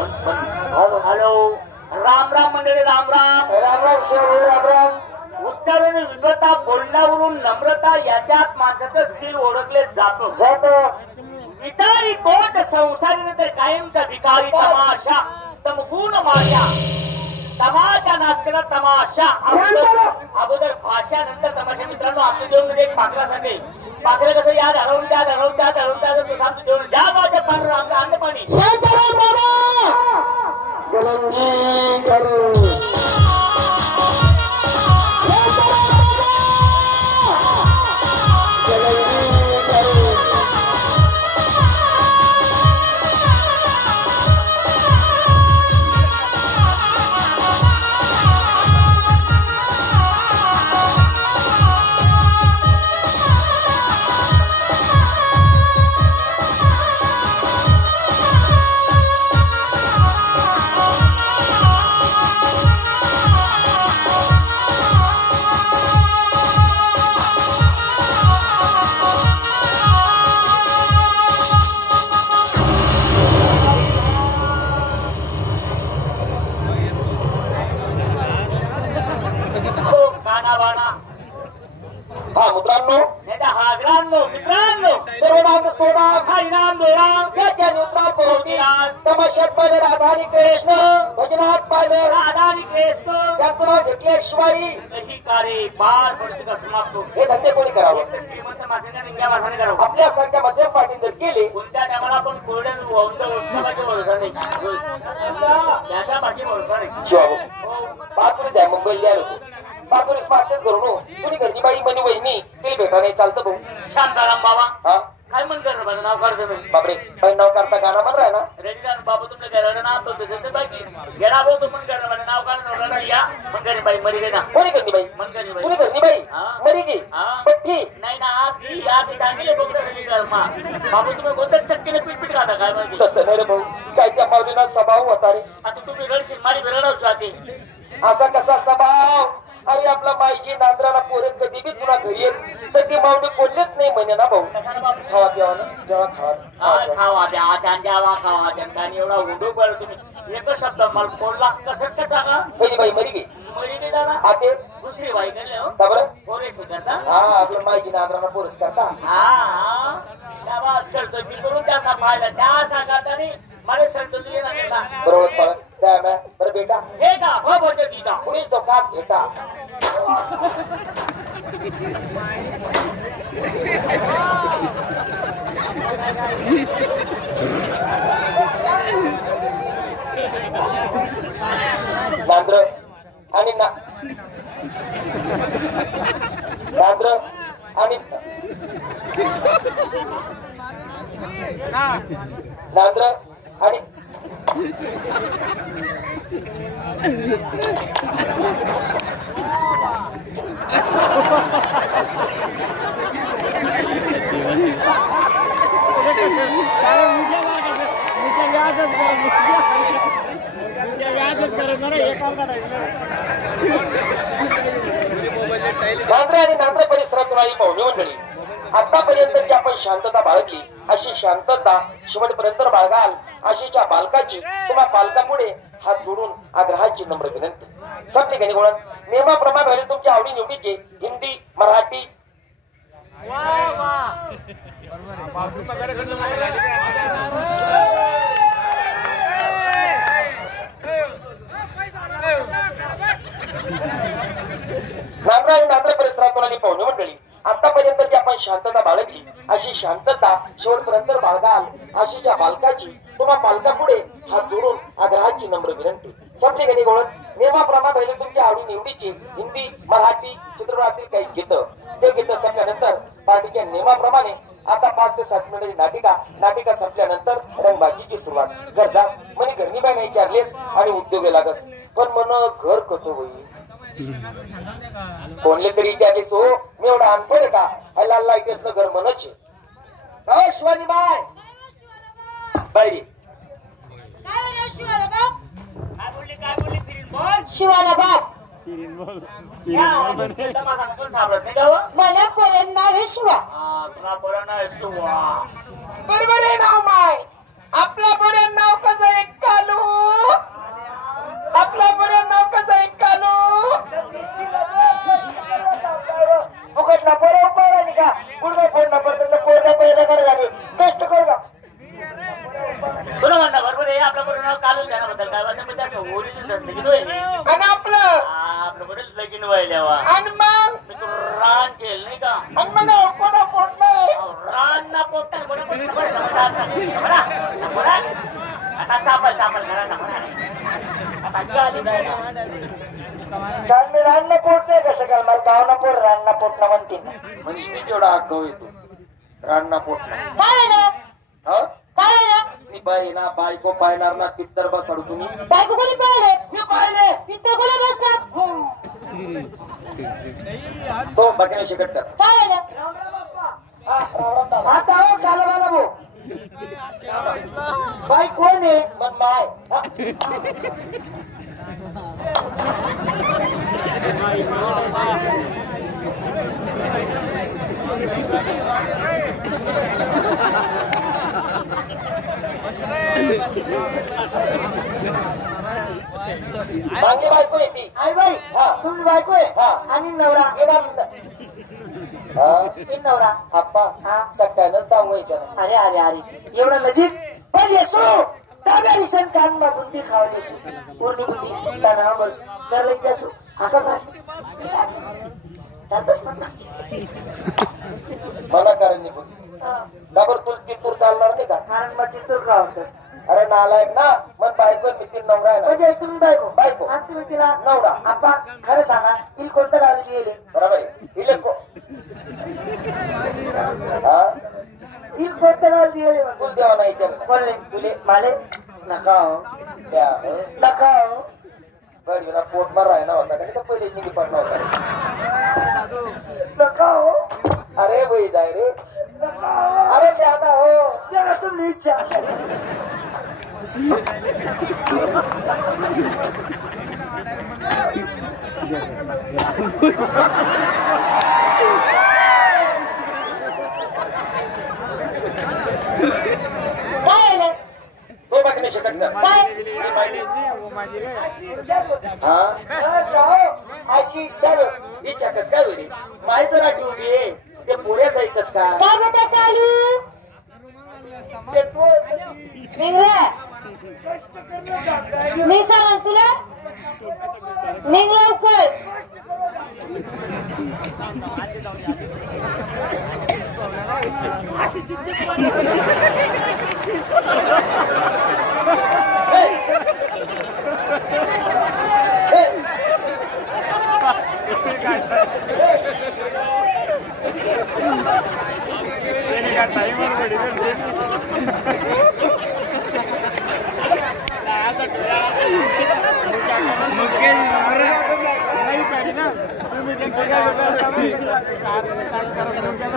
Hello Ram Ram मंडळी राम राम राम राम शिव राम राम. उत्तर आणि विद्वत्ता बोलण्यावरून नम्रता याच्यात माणसाचं सील ओळखले जातो. वितारी कोट संसारी तर कायमचा भिकारी तमाशा तमगुण माया तमाशा नाचकरा तमाशा अगोदर भाषा नंतर तमाशा. मित्रांनो आपले देऊन म्हणजे एक पाखरासारखे पाखरे कसं याद हरवून त्यात हरवून त्यात हरवून त्यात तसं आमचं देऊन ज्या गावच्या पांढरं आमचं अन्न पाणी तमाशात पाहिले राधा आणि कृष्ण, भजनात पाहिले राधा आणि कृष्ण, त्यांचं नाव घेतल्याशिवाय ही कार्य पार पडते का समाप्त. हे धंदे कोणी करावं? श्रीमंत माझ्या निंग्या माणसाने करावं. आपल्यासारख्या मध्यम पाटील जर केले कोणत्या टायमाला आपण कोरड्या उष्णमाची भरोसा नाही, त्याच्या बाकी भरोसा नाही. पातुरी द्या मुंबईला आलो पातुरी स्मार्टच करू कुणी घरची बाई बनी वहिनी तिला भेटा नाही चालतं भाऊ. शांताराम बाबा हा काय म्हण कर माझं नाव काढतो मी. बापरे बाई नाव काढता गाणं बन राय ना रेडी ना बाबा तुमने घराला नाव तो तसं तर बाकी गेला भाऊ तो मन कर माझं नाव काढ या मन करी बाई मरी गई ना. कोणी करणी बाई मन करी बाई कुणी करणी बाई मरी गई पट्टी नाही ना ती या ती टांगले बघता सगळी घरमा बाबू तुम्ही कोणत्याच चक्कीने पीठ खाता काय माहिती. तसं नाही रे भाऊ काय त्या माऊलीना स्वभाव होता रे. आता तुम्ही रडशील माझी रडवशी आते असा कसा स्वभाव. अरे आपला माईची नांद्राला पोरत कधी बी तुला घरी येत तर ती माऊली बोललेच नाही म्हणे ना भाऊ. खावा प्यावा ना जेव्हा खावा द्या द्यावा खावा त्यांना एवढा उडू पडला तुम्ही एकच शब्द मला बोलला कसं टाका पहिली बाई मरी गई मरी नाही दादा आते दुसरी बाई करले हो का बरं पोरेस करता. हा आपल्या माईची नांद्राला पोरस करता हा त्यावाज खर्च मी करून त्यांना फायदा त्या सांगा आणि मला संतोष येणार बरोबर पळत काय बरं बेटा हे का बाबाच्या गीता पुढील चौकात भेटा. नांद्र आणि नांद्र आणि नांद्र आणि नांद्रे आणि नांद्रे परिसरातून आली पाहुणी मंडळी. आतापर्यंत जी आपण शांतता बाळगली अशी शांतता शेवटपर्यंत बाळगाल अशीच्या बालकाची तुम्हा पालकापुढे हात जोडून आग्रहाची नम्र विनंती. संपली गणी गोळण नियमाप्रमाणे व्हायला तुमच्या आवडी निवडीचे हिंदी मराठी नांद्रा आणि नांद्रा परिसरातून आली पाहुणी मंडळी. आतापर्यंत जी आपण शांतता बाळगली अशी शांतता शेवटपर्यंत बाळगाल अशीच्या बालकाची तुम्हा पालकापुढे हात जोडून आग्रहाची नम्र विनंती. संपली गणी गोळण नियमाप्रमाणे व्हायला तुमच्या आवडी निवडीचे हिंदी मराठी चित्रपटातील काही गीतं ते गीतं संपल्यानंतर पार्टीच्या नियमाप्रमाणे आता 5 ते 7 मिनिटाची नाटिका संपल्यानंतर रंगबाजीची सुरुवात. गरजास म्हणे घरनी बाई नाही चारलेस आणि उद्योगी लागस पण मन घर कतो होई कोणले तरी विचारलीस हो मी एवढा अनपड आहे का ह्याला लाईटेस न घर मनच शिवानी बाय बाई शिवाला बाप मला पोरण नाव आहे शिवा. बरोबर आहे नाव माय आपला पोरण नाव कसं एक कालू रे आपल्या बरोबर कालच ध्यानाबद्दल काय वाटतं पण त्याचं ओरिजिनल लगीन होय आणि आपलं आपल्या बरोबर लगीन व्हायला आणि मग मी तू रान केलं नाही का आणि मग कोणा पोट नाही रान ना पोट आता चापल चापल करा ना आता गाली जायला काल मी रानना पोट नाही कसं काल मला गावना पोट रानना पोट ना म्हणते ना मनीषने जेवढा हक्क येतो राणना पोट नाही काय झालं हा काय झालं ती बाई ना बायको पाहणार ना पित्तर बसाडू तुम्ही बायको कोणी पाहिले मी पाहिले पित्त कोणी बसतात तो बाकीने शिकट कर काय झालं आता हो काल मला भाऊ बाई कोण आहे मन माय हा? मागे बायको येते आई बाई हा. तुम्ही बायको आहे हा. आणि नवरा तीन नवरा आप्पा हा. सकाळनच दाव येते अरे अरे अरे एवढं नजीक पण येसो डाब्या रिसन कान मा बुंदी खावली येसो पूर्णी बुंदी ताना बस करले जासो आका पास चालतच पण मला कारण निघून दाबर तुला तितूर चालणार नाही का कारण मग तिथून खावतस अरे नालायक ना मन बायको मी तीन नवरा आहे ना म्हणजे तुम्ही बायको बायको. आणि तुम्ही तिला नवरा. आप्पा खरं सांगा ती कोणत्या गावी गेले बरोबर आहे इले को हा ती कोणत्या गावी गेले तुला देवा नाही विचार बोलले तुले माले नका हो त्या नका हो गडीला पोट मार राहिला होता का तो पहिले निघी पडला होता नका हो अरे वही जाय रे नका हो अरे ज्यादा हो जरा तुम्ही इच्छा काय झालं तो बाकी नाही शकत का हा घर जाओ अशी इच्छा रे. ही चकस काय होईल माय जर आठी उभी आहे ते पुढे जाई कस का काय बेटा कालू निघला मी सांग तुला निघ लवकर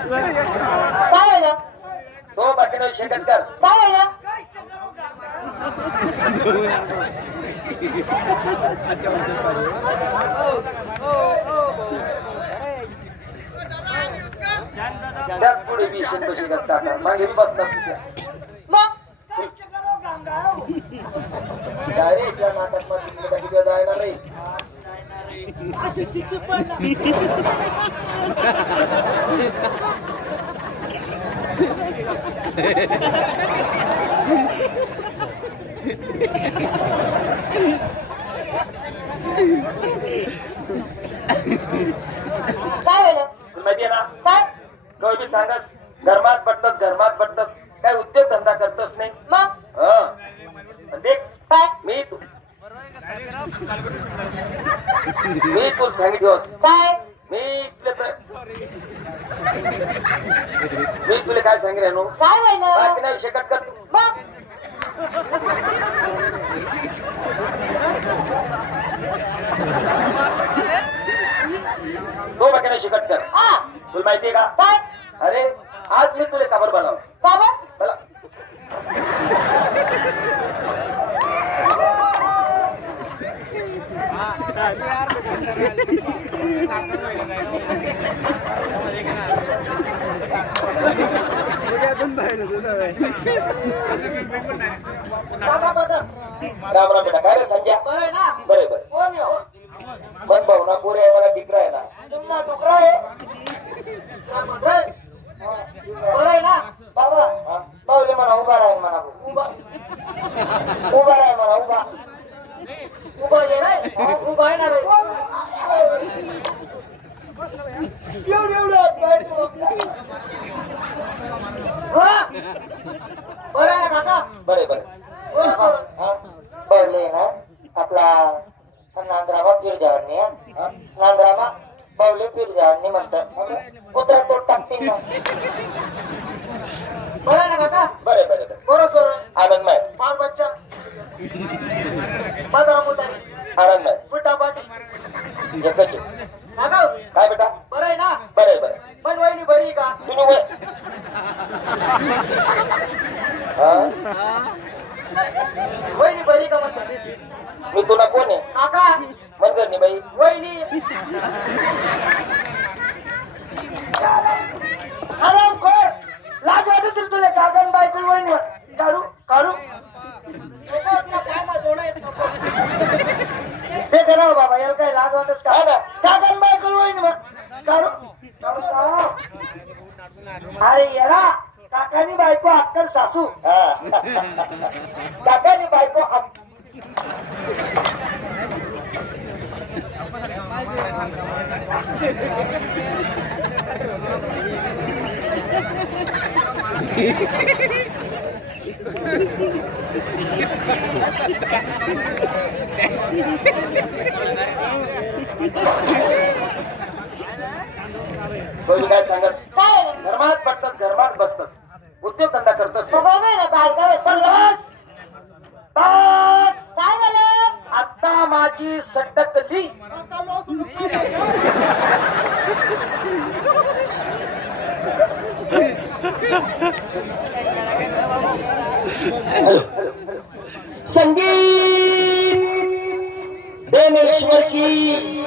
काय झालं तो बाकी नाही शकत कर काय झालं त्याच पुढे मी कशी करता मागे मी बसतात तिथे मग डायरेक्ट या नाटक मध्ये जायला नाही काय झालं माहितीये ना काय काही बी सांगस घरमात पडतस काय उद्योग धंदा करतस नाही मग हा देख काय मी तुला सांगितलंस काय मी तुला काय सांगितलं नो काय व्हायला बाकी नाही विषय कट कर मग तो बाकी नाही कट कर हा तुला माहितीये का काय अरे आज मी तुला खबर बनव का बरं? मला राम राम बेटा काय रे संजय बरं ना बरे बरे कोण आहे हो? मन भावना पोरे आहे मला डिकरा आहे ना तुमना डुकरा आहे बरं आहे ना बाबा हा? बावले म्हणा उभा राहील म्हणा उभा उभा राह मला उभा उभा ये रे उभा येणार रे एवढं एवढं बरं आहे ना काका बरे बरे पडले ना आपला नांद्रामा फिर जावणी नांद्रामा बावले फिर जावणी म्हणतात कुत्रा तोड टाकतील ना बरं आहे ना काका बरे बरे बरे बरं सर आनंदमय बाल बच्चा बाजारा मुतारी आनंदमय फुटा पाटी एकच काका काय बेटा बरं आहे ना बरे बरे पण वहिनी बरी का तुम्ही वय वहिनी बरी का म्हणतात मी तुला कोण आहे काका मनगरणी बाई वहिनी आराम कर लाज वाटत तरी तुला काकान बायको वहिनी काढू काढू ते करा बाबा याला काय लाज वाटत का काकान बायको वहिनी काढू अरे याला काकानी बायको अक्कल सासू काकानी बायको काय सांगस काय धर्मात पडतस धर्मात बसतस उद्योग धंदा करतस बायका बस काय झालं आता माझी सटकली संगीत देनेश्वर की